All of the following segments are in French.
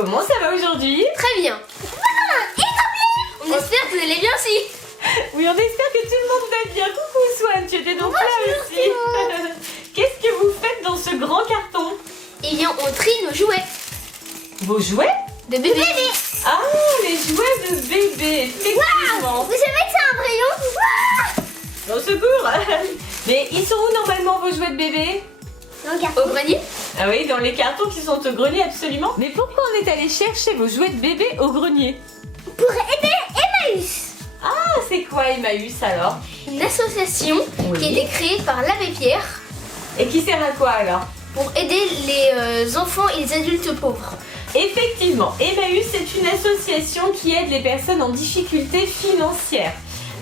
Comment ça va aujourd'hui? Très bien. On espère que vous allez bien aussi. Oui, on espère que tout le monde va bien. Coucou Swan, tu étais donc là aussi. Qu'est-ce que vous faites dans ce grand carton? Eh bien, on trie nos jouets Vos jouets? de bébé. Ah, les jouets de bébé, effectivement. Vous savez que c'est un rayon? Au secours. Mais ils sont où normalement vos jouets de bébé? Au grenier. Ah oui, dans les cartons qui sont au grenier, absolument. Mais pourquoi on est allé chercher vos jouets de bébé au grenier? Pour aider Emmaüs. Ah, c'est quoi Emmaüs alors? Une association qui a été créée par l'abbé Pierre Et qui sert à quoi alors? pour aider les enfants et les adultes pauvres. Effectivement, Emmaüs c'est une association qui aide les personnes en difficulté financière.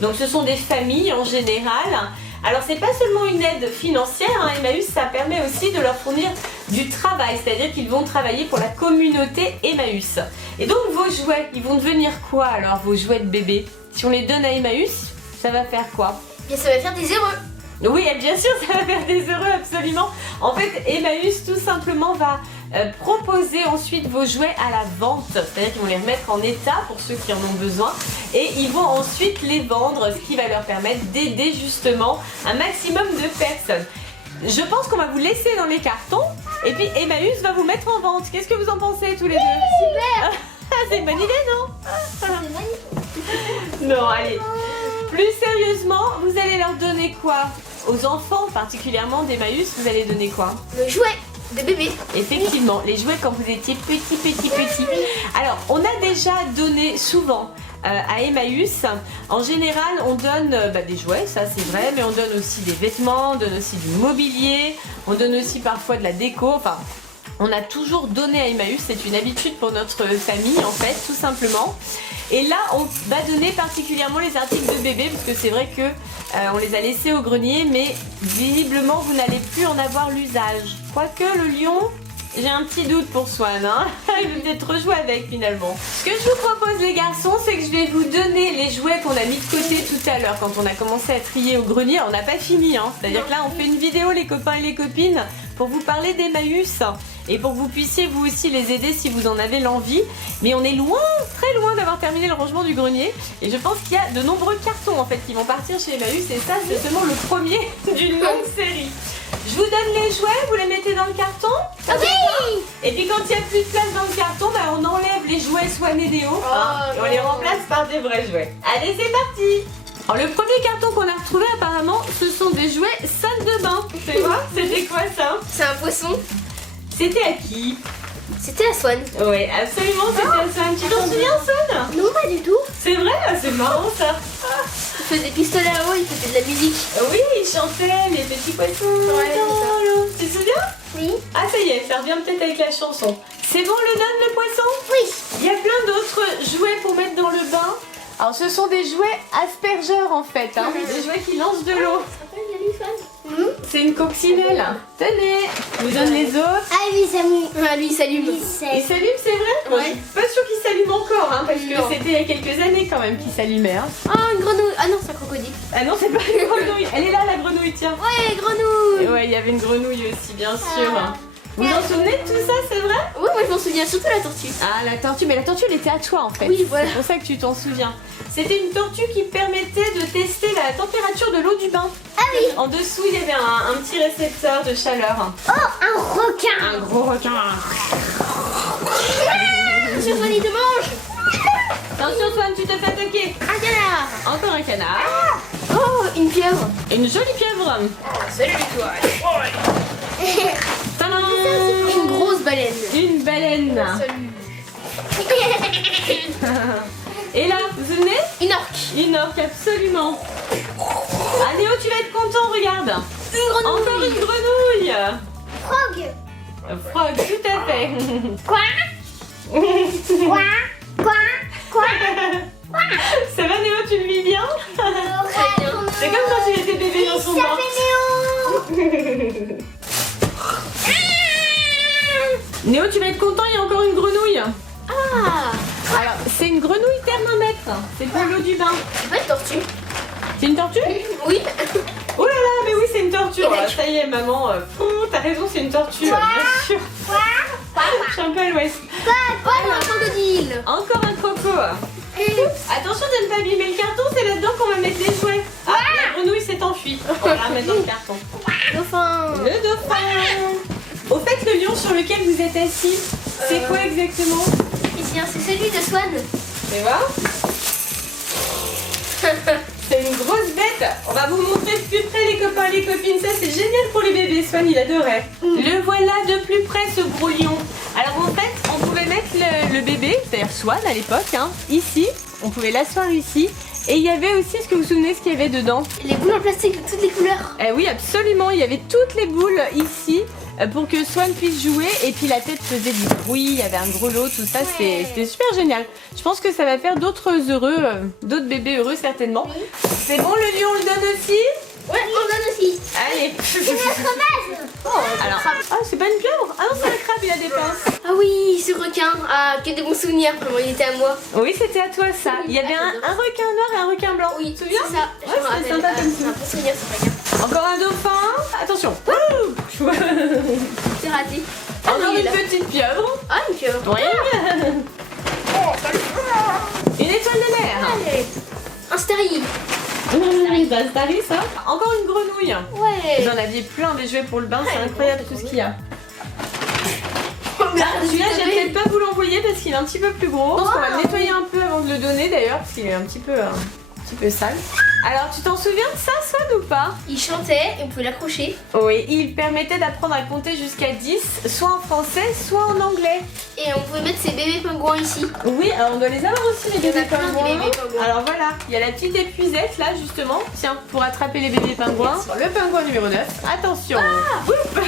Donc ce sont des familles en général. Alors c'est pas seulement une aide financière, hein. Emmaüs ça permet aussi de leur fournir du travail, c'est-à-dire qu'ils vont travailler pour la communauté Emmaüs. Et donc vos jouets, ils vont devenir quoi alors vos jouets de bébé? Si on les donne à Emmaüs, ça va faire quoi? Bien, ça va faire des heureux. Oui, bien sûr, ça va faire des heureux, absolument. En fait, Emmaüs, tout simplement, va proposer ensuite vos jouets à la vente. C'est-à-dire qu'ils vont les remettre en état pour ceux qui en ont besoin. Et ils vont ensuite les vendre, ce qui va leur permettre d'aider justement un maximum de personnes. Je pense qu'on va vous laisser dans les cartons. Et puis Emmaüs va vous mettre en vente. Qu'est-ce que vous en pensez tous les deux? Super. C'est une bonne idée, non? C'est magnifique. Non, allez. Plus sérieusement, vous allez leur donner quoi? Aux enfants, particulièrement d'Emmaüs, vous allez donner quoi? Le jouet de bébé. Effectivement, les jouets quand vous étiez petit. Alors, on a déjà donné souvent à Emmaüs. En général, on donne des jouets, ça c'est vrai, mais on donne aussi des vêtements, on donne aussi du mobilier, on donne aussi parfois de la déco, enfin... On a toujours donné à Emmaüs, c'est une habitude pour notre famille en fait, tout simplement. Et là, on va donner particulièrement les articles de bébé, parce que c'est vrai que on les a laissés au grenier, mais visiblement vous n'allez plus en avoir l'usage. Quoique le lion, j'ai un petit doute pour Swan, hein. Il veut peut-être rejouer avec finalement. Ce que je vous propose les garçons, c'est que je vais vous donner les jouets qu'on a mis de côté tout à l'heure quand on a commencé à trier au grenier. On n'a pas fini, hein. C'est-à-dire que là, on fait une vidéo les copains et les copines pour vous parler d'Emmaüs. Et pour que vous puissiez vous aussi les aider si vous en avez l'envie. Mais on est loin, très loin d'avoir terminé le rangement du grenier. Et je pense qu'il y a de nombreux cartons en fait qui vont partir chez Emmaüs. Et ça c'est seulement le premier d'une longue série. Je vous donne les jouets, vous les mettez dans le carton. Oui. Et puis quand il n'y a plus de place dans le carton, on enlève les jouets Swan et Déo. Et on les remplace par des vrais jouets. Allez, c'est parti. Alors le premier carton qu'on a retrouvé apparemment, ce sont des jouets salle de bain. Tu vois, c'était quoi ça? C'est un poisson. C'était à qui? C'était à Swan. Oui, absolument, c'était à Swan. Tu t'en souviens, Swan? Non, pas du tout. C'est vrai, c'est marrant ça. Il faisait des pistolets à eau, il faisait de la musique. Oui, il chantait les petits poissons. Ouais, dans l'eau. Tu te souviens? Oui. Ah, ça y est, ça revient peut-être avec la chanson. C'est bon, le donne le poisson? Oui. Il y a plein d'autres jouets pour mettre dans le bain. Alors, ce sont des jouets aspergeurs en fait, hein. Des jouets qui lancent de l'eau. C'est une coccinelle. Tenez, je vous donne les autres. Ah oui, ça me... Ah, lui, il s'allume. Il s'allume, c'est vrai? Moi, je suis pas sûre qu'il s'allume encore, hein, parce que c'était il y a quelques années quand même qu'il s'allumait. Hein. Ah, une grenouille. Ah non, c'est un crocodile. Ah non, c'est pas une grenouille. Elle est là, la grenouille, tiens. Ouais, grenouille. Et ouais, il y avait une grenouille aussi, bien sûr. Vous vous en souvenez de tout ça, c'est vrai? Oui, moi je m'en souviens, surtout la tortue. Ah, la tortue, mais la tortue, elle était à toi en fait. Oui, voilà. C'est pour ça que tu t'en souviens. C'était une tortue qui permettait de tester la température de l'eau du bain. Ah oui. En dessous, il y avait un petit récepteur de chaleur. Oh, un requin. Un gros requin. Monsieur Swan, il te mange. Attention, Swan, tu te fais attaquer. Un canard. Encore un canard. Oh, une pieuvre. Une jolie pieuvre. Salut toi. Tadam. Une grosse baleine. Une baleine. Salut. Et là, vous vous souvenez? Une orque. Une orque, absolument. Ah, Néo, tu vas être content, regarde. Une grenouille. Encore une grenouille. Frog. Frog, tout à fait. Quoi? Quoi? Ça va, Néo, tu le vis bien? C'est comme quand tu étais bébé dans son Ça ventre. fait Néo. Néo, tu vas être content, il y a encore une grenouille. Ah, Alors, c'est une grenouille thermomètre. C'est pour l'eau du bain. c'est pas une tortue. C'est une tortue? Oui. Oh là là, mais oui, c'est une tortue. Oh là, ça y est, maman. T'as raison, c'est une tortue, bien sûr. Je suis un peu à l'ouest. Quoi? Encore un croco. Attention de ne pas abîmer le carton, c'est là-dedans qu'on va mettre les jouets. Ah, la grenouille s'est enfuie. On va la remettre dans le carton. Dauphin. Le dauphin. Au fait, le lion sur lequel vous êtes assis, c'est quoi exactement? Ici, hein, c'est celui de Swan. Tu vois? C'est une grosse bête. On va vous montrer de plus près les copains et les copines. Ça, c'est génial pour les bébés. Swan, il adorait. Le voilà de plus près, ce gros lion. Alors en fait, on pouvait mettre le bébé, c'est-à-dire Swan à l'époque, hein, ici. On pouvait l'asseoir ici. Et il y avait aussi, est-ce que vous vous souvenez ce qu'il y avait dedans? Les boules en plastique de toutes les couleurs. Oui, absolument. Il y avait toutes les boules ici pour que Swan puisse jouer. Et puis la tête faisait du bruit. Il y avait un gros lot, tout ça. C'était super génial. Je pense que ça va faire d'autres heureux, d'autres bébés heureux certainement. Oui. C'est bon, le lion, on le donne aussi? Ouais, on donne aussi. Allez. C'est notre base. Alors, ah, c'est pas une pieuvre? Ah non, c'est un crabe, il a des pinces. Ah oui, ce requin. Ah, que des bons souvenirs. Comment il était à moi. Oui, c'était à toi ça. Il y avait un requin noir et un requin blanc. Oui, tu te souviens? c'est ça. Je me c'était rappelle. sympa comme C'est un bon souvenir, ce requin. Encore un dauphin. Attention. C'est raté. Encore il est une là. petite pieuvre. Ah, une pieuvre. Une étoile de mer. Allez. Un stari. T'as vu ça? Encore une grenouille. Ouais. Vous en aviez plein des jouets pour le bain, c'est incroyable tout ce qu'il y a. Celui-là, Celui-là, je vais peut-être pas vous l'envoyer parce qu'il est un petit peu plus gros. Je pense qu'on va le nettoyer un peu avant de le donner d'ailleurs parce qu'il est un petit peu sale. Alors, tu t'en souviens de ça, Swan, ou pas? Il chantait et on pouvait l'accrocher. Oui, il permettait d'apprendre à compter jusqu'à 10, soit en français, soit en anglais. Et on pouvait mettre ses bébés pingouins ici. Oui, alors on doit les avoir aussi, les Il y en a bébés plein, des pingouins. bébés pingouins. Alors voilà, il y a la petite épuisette là, justement. Tiens, pour attraper les bébés pingouins. Le pingouin numéro 9. Attention. Oups.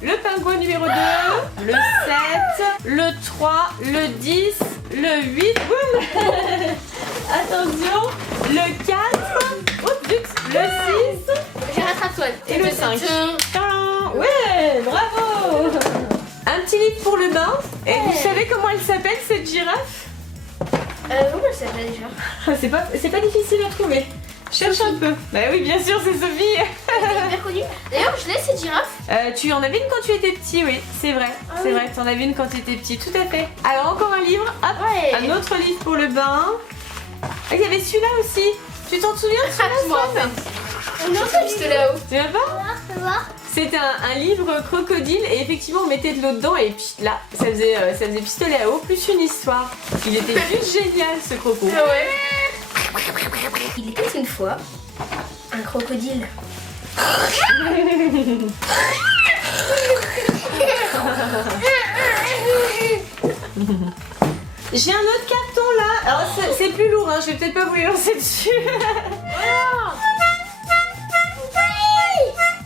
Le pingouin numéro 2, le 7, le 3, le 10, le 8. Boum. Attention, le 4, oups, zut, le 6 Je rattrape toi. et le 5. Tadam. Ouais, bravo. Un petit livre pour le bain. Et vous savez comment elle s'appelle cette girafe? Comment elle s'appelle déjà? C'est pas difficile à trouver. Cherche un peu. Bah oui, bien sûr, c'est Sophie. Hyper connue. D'ailleurs, je laisse cette girafe. Tu en avais une quand tu étais petit, oui, c'est vrai. C'est vrai, tu en avais une quand tu étais petit, tout à fait. Alors encore un livre, hop, Ouais. un autre livre pour le bain. Ah, il y avait celui-là aussi. Tu t'en souviens de celui-là, Je m'en Swan? rappelle. Non, c'est juste là-haut. Tu vois pas? Fais voir. C'était un livre crocodile et effectivement on mettait de l'eau dedans et puis là ça faisait pistolet à eau plus une histoire. Il était juste génial ce croco. Ah ouais. Il était une fois un crocodile. J'ai un autre carton là. Alors c'est plus lourd, hein. Je vais peut-être pas vous les lancer dessus.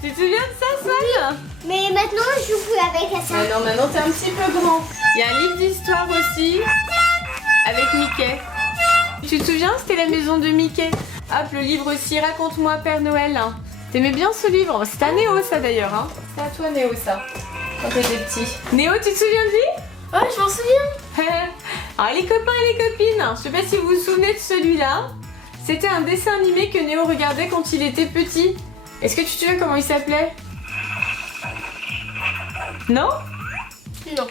Tu te souviens de ça, Swan? Mais maintenant, je joue plus avec ça. Ah non, maintenant t'es un petit peu grand. Il y a un livre d'histoire aussi avec Mickey. Tu te souviens, c'était la maison de Mickey. Hop, le livre aussi, Raconte-moi Père Noël. T'aimais bien ce livre? C'était à Néo ça d'ailleurs. Hein. C'était à toi Néo ça, quand t'étais petit. Néo, tu te souviens de lui? Ouais, je m'en souviens. Alors les copains et les copines, je sais pas si vous vous souvenez de celui-là. C'était un dessin animé que Néo regardait quand il était petit. Est-ce que tu te souviens comment il s'appelait? Non? Non.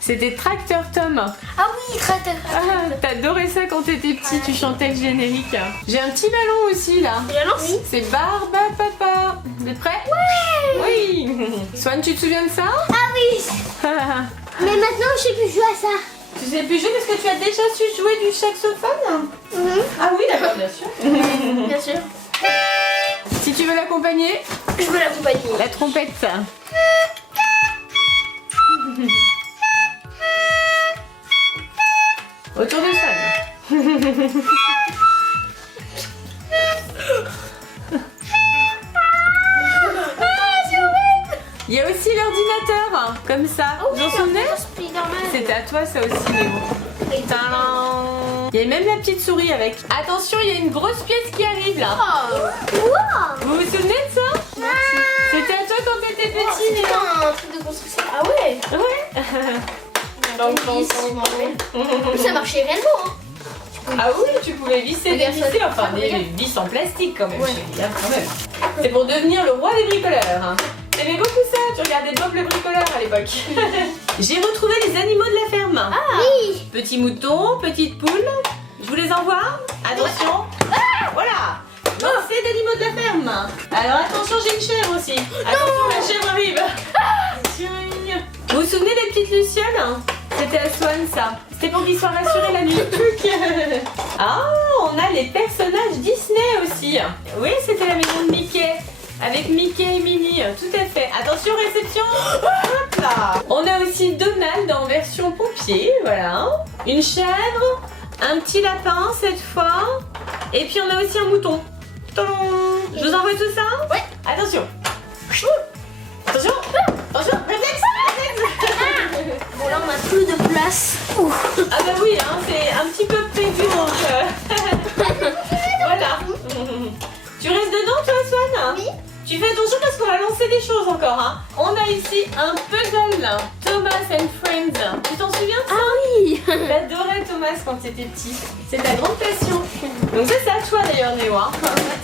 C'était Tracteur Tom. Ah oui, tracteur. Ah, t'adorais ça quand t'étais petit, tu chantais le générique. J'ai un petit ballon aussi là. Je la lance. C'est Barba Papa. Vous êtes prêts? Oui. Swan, tu te souviens de ça? Ah oui. Mais maintenant, je sais plus jouer à ça. Tu sais plus jouer parce que tu as déjà su jouer du saxophone? Ah oui, d'accord, bien sûr. Bien sûr. Si tu veux l'accompagner, Je veux l'accompagner. la trompette. Autour de Swan. Il y a aussi l'ordinateur, comme ça. Vous vous en souvenez? C'était à toi ça aussi, mais bon. Tadam. Il y a même la petite souris avec. Attention, il y a une grosse pièce qui arrive là. Wow. Vous vous souvenez de ça? C'était à toi quand t'étais petit, C'est Léon. un truc de construction. Ah ouais. Ouais. Ça marchait réellement. Hein. Ah oui, tu pouvais visser, Regarde, dévisser, ça- enfin des regarde. vis en plastique quand même, Ouais. chérie, hein, quand même. C'est pour devenir le roi des bricoleurs. Hein. T'aimais beaucoup ça, tu regardais Bob le bricoleur à l'époque. J'ai retrouvé les animaux de la ferme. Oui. Petit mouton, petite poule. Je vous les envoie. Attention. Voilà. Donc c'est d'animaux de la ferme. Alors attention, j'ai une chèvre aussi. Attention, la chèvre arrive. Vous vous souvenez des petites lucioles? C'était à Swan ça. C'était pour qu'ils soient rassurés la nuit. Ah, on a les personnages Disney aussi. Oui, c'était la maison de Mickey. Avec Mickey et Minnie, tout à fait. Attention, réception. Hop là. On a aussi Donald en version pompier, voilà. Une chèvre, un petit lapin cette fois. Et puis on a aussi un mouton. Tadam. Je vous envoie tout ça? Ouais. Attention. Attention. Attention, réflexe. Bon, là, on a plus de place. Ah bah oui, hein, c'est un petit peu prévu donc. Voilà. Tu restes dedans toi Swan? Oui. Tu fais attention parce qu'on va lancer des choses encore. Hein. On a ici un puzzle. Thomas and Friends. Tu t'en souviens de ça? Oui. J'adorais Thomas quand tu étais petit. C'est ta grande passion. Donc ça c'est à toi d'ailleurs Néo. Hein.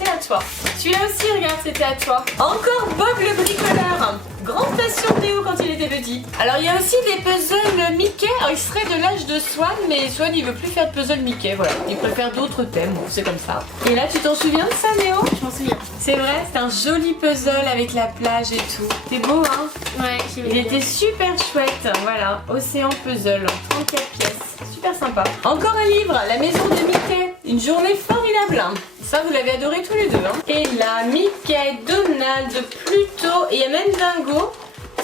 C'était à toi. Celui-là aussi, regarde, c'était à toi. Encore Bob le bricoleur. Grande passion de Néo quand il était petit. Alors il y a aussi des puzzles Mickey. Alors, il serait de l'âge de Swan, mais Swan il veut plus faire de puzzle Mickey. Voilà, il préfère d'autres thèmes. Bon, c'est comme ça. Et là, tu t'en souviens de ça Néo? Je m'en souviens. C'est vrai, c'est un joli puzzle avec la plage et tout. C'est beau hein? Ouais, j'ai Il était super chouette. Voilà, Océan Puzzle. 34 pièces. Super sympa. Encore un livre, La maison de Mickey. Une journée formidable. Ça, vous l'avez adoré tous les deux. Hein. Et là, Mickey, Donald, Pluto et il y a même Dingo.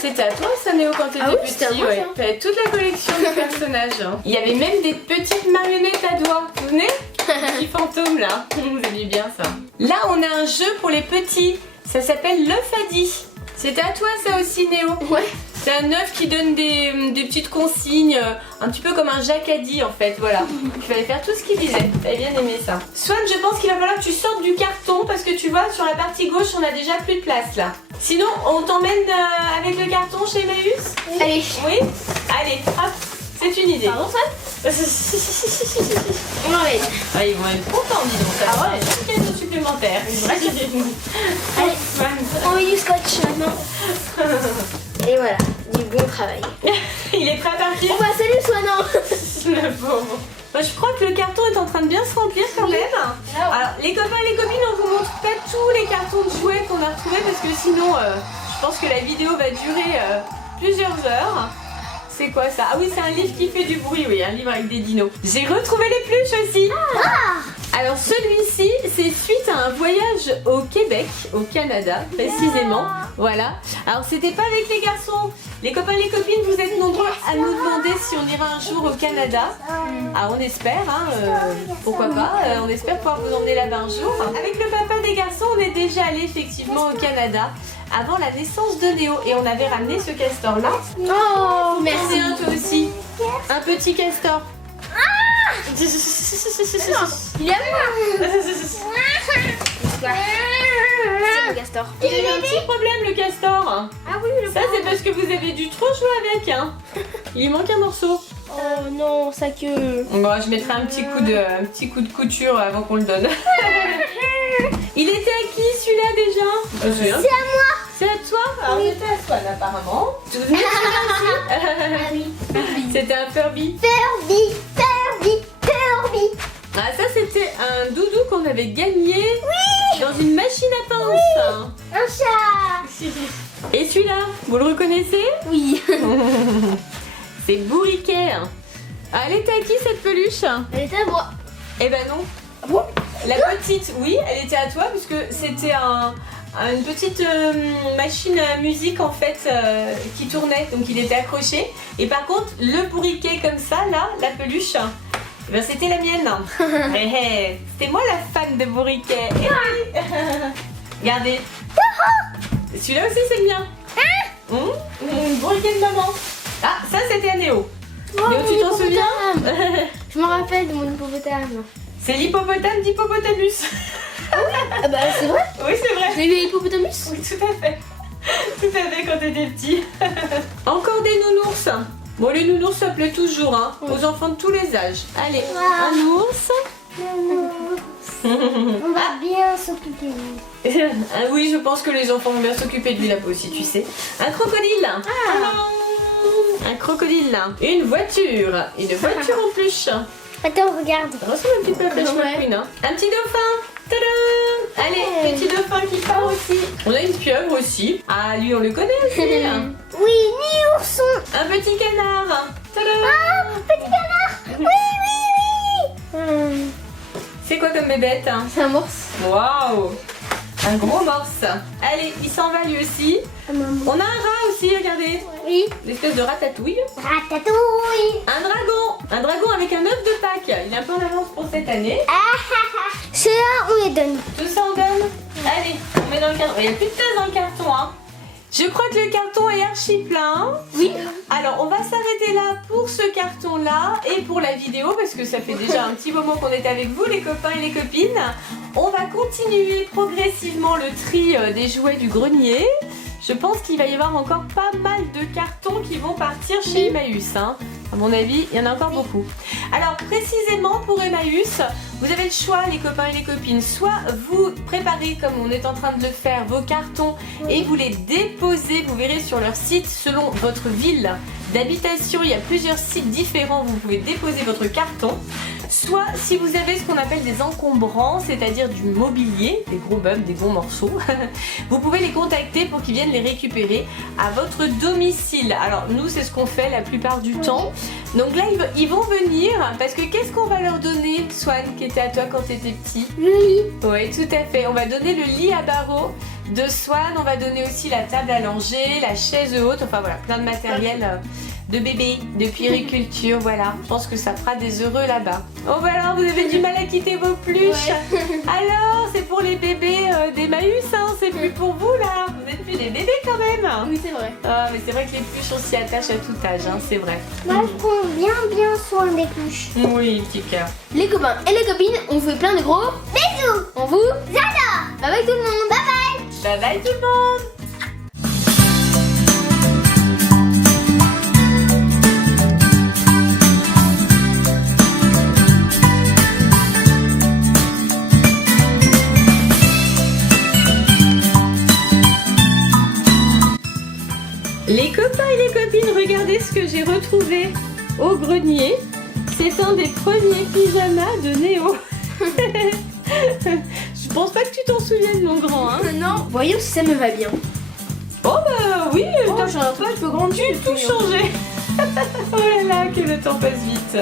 C'était à toi ça Néo quand t'étais Ah oui, petit, c'était à moi, ouais. ça. T'avais toute la collection de personnages. Hein. Il y avait même des petites marionnettes à doigts. Vous vous souvenez? Petit fantôme là. Vous aimez bien ça. Là, on a un jeu pour les petits. Ça s'appelle l'œuf à 10. C'était à toi ça aussi Néo? Ouais. C'est un œuf qui donne des petites consignes, un petit peu comme un Jacadi en fait, voilà. Il fallait faire tout ce qu'il disait, t'avais bien aimé ça. Swan, je pense qu'il va falloir que tu sortes du carton parce que tu vois, sur la partie gauche, on a déjà plus de place là. Sinon, on t'emmène avec le carton chez Emmaüs? Allez. Oui? Allez, hop, c'est une idée. Pardon, Swan? On l'enlève. Ah, ils vont être contents, dis donc. Ça va, un cadeau supplémentaire. Allez. Swan. On met du scotch maintenant. Et voilà, du bon travail. Il est prêt à partir? Bon bah salut Swan. Le pauvre. Moi, je crois que le carton est en train de bien se remplir quand même. Alors, les copains et les copines, on vous montre pas tous les cartons de jouets qu'on a retrouvés parce que sinon, je pense que la vidéo va durer plusieurs heures. C'est quoi ça? Ah oui, c'est un livre qui fait du bruit, oui, un livre avec des dinos. J'ai retrouvé les pluches aussi. Alors celui-ci, c'est suite à un voyage au Québec, au Canada précisément. Voilà. Alors c'était pas avec les garçons. Les copains et les copines, vous êtes nombreux à nous demander si on ira un jour au Canada. Ah, on espère, hein, pourquoi pas. On espère pouvoir vous emmener là-bas un jour. Avec le papa des garçons, on est déjà allé effectivement au Canada avant la naissance de Néo. Et on avait ramené ce castor-là. Oh, merci. C'est un toi aussi. Un petit castor. Il est à moi. C'est mon castor. Il a eu un petit problème le castor. Ah oui, le Ça c'est parce que vous avez dû trop jouer avec. Hein. Il lui manque un morceau. Oh non, sa queue. Bon, je mettrai un petit coup de couture avant qu'on le donne. Il était à qui celui-là déjà? C'est à moi. C'est à toi? Alors c'était à Swan apparemment. Tu te souviens de celui-là Ah oui. C'était un Furby. Furby, Furby, Furby. Ah ça c'était un doudou qu'on avait gagné dans une machine à pince. Un chat. Et celui-là, vous le reconnaissez? Oui. C'est Bourriquet. Ah, elle était à qui cette peluche? Elle était à moi. Eh ben non. Ah bon? La petite, oui, elle était à toi puisque c'était une petite machine à musique en fait qui tournait, donc il était accroché. Et par contre, le bourriquet comme ça, là, la peluche, eh ben, c'était la mienne. C'était moi la fan de bourriquet. Eh oui. Regardez. Celui-là aussi c'est le mien. Bourriquet de maman. Ah, ça c'était à Néo. Oh, Néo, tu t'en souviens? Je me rappelle de mon hippopotame. C'est l'hippopotame d'Hippopotamus. Ah bah c'est vrai. Oui, c'est vrai. J'ai vu l'hippopotamus. Oui, tout à fait. Tout à fait quand t'étais petit. Encore des nounours. Bon, les nounours ça plaît toujours, hein, aux enfants de tous les âges. Allez, un ours. On va bien s'occuper de lui. Ah oui, je pense que les enfants vont bien s'occuper de lui là-bas aussi, tu sais. Un crocodile. Un crocodile là. Une voiture en peluche. Attends, regarde. Ça ressemble un petit peu à Flash McQueen, hein. Un petit dauphin. Tadam! Allez, petit dauphin qui part aussi. On a une pieuvre aussi. Ah, lui, on le connaît aussi. Oui, ni ourson. Un petit canard. Tadam! Ah, petit canard. Oui, oui, oui. C'est quoi comme bébête, hein? C'est un morse. Waouh! Un gros morse. Allez, il s'en va lui aussi. On a un rat aussi, regardez. Oui. L'espèce de ratatouille. Ratatouille. Un dragon avec un œuf de Pâques. Il est un peu en avance pour cette année. Ceux-là, on les donne. Tout ça on donne. Allez, on met dans le carton. Il n'y a plus de place dans le carton, hein. Je crois que le carton est archi plein. Oui. Alors, on va s'arrêter là pour ce carton-là et pour la vidéo parce que ça fait déjà un petit moment qu'on est avec vous, les copains et les copines. On va continuer progressivement le tri des jouets du grenier. Je pense qu'il va y avoir encore pas mal de cartons qui vont partir chez Emmaüs, hein. À mon avis, il y en a encore beaucoup. Alors, précisément pour Emmaüs, vous avez le choix, les copains et les copines. Soit vous préparez, comme on est en train de le faire, vos cartons et vous les déposez, vous verrez sur leur site, selon votre ville d'habitation. Il y a plusieurs sites différents où vous pouvez déposer votre carton. Soit si vous avez ce qu'on appelle des encombrants, c'est-à-dire du mobilier, des gros meubles, des gros morceaux, vous pouvez les contacter pour qu'ils viennent les récupérer à votre domicile. Alors nous, c'est ce qu'on fait la plupart du temps. Donc là, ils vont venir parce que qu'est-ce qu'on va leur donner, Swan, qui était à toi quand tu étais petit? Le lit. Oui, tout à fait. On va donner le lit à barreaux de Swan, on va donner aussi la table à langer, la chaise haute, enfin voilà, plein de matériel de bébé, de puériculture, voilà. Je pense que ça fera des heureux là-bas. Oh bah alors, vous avez du mal à quitter vos pluches. Alors, c'est pour les bébés d'Emmaüs, hein, c'est plus pour vous là. Vous êtes plus des bébés quand même. Oui, c'est vrai. Ah, mais c'est vrai que les pluches, on s'y attache à tout âge, hein, c'est vrai. Moi, je prends bien soin des pluches. Oui, petit cœur. Les copains et les copines, on vous fait plein de gros Bisous. On vous J'adore. bye bye tout le monde. Bye bye. Bye bye tout le monde. Les copains et les copines, regardez ce que j'ai retrouvé au grenier. C'est un des premiers pyjamas de Néo. Je pense pas que tu t'en souviennes, mon grand, hein. Non, voyons si ça me va bien. Oh bah oui, Oh, t'as j'ai un truc un peu grand tout changé. Oh là là, que le temps passe vite.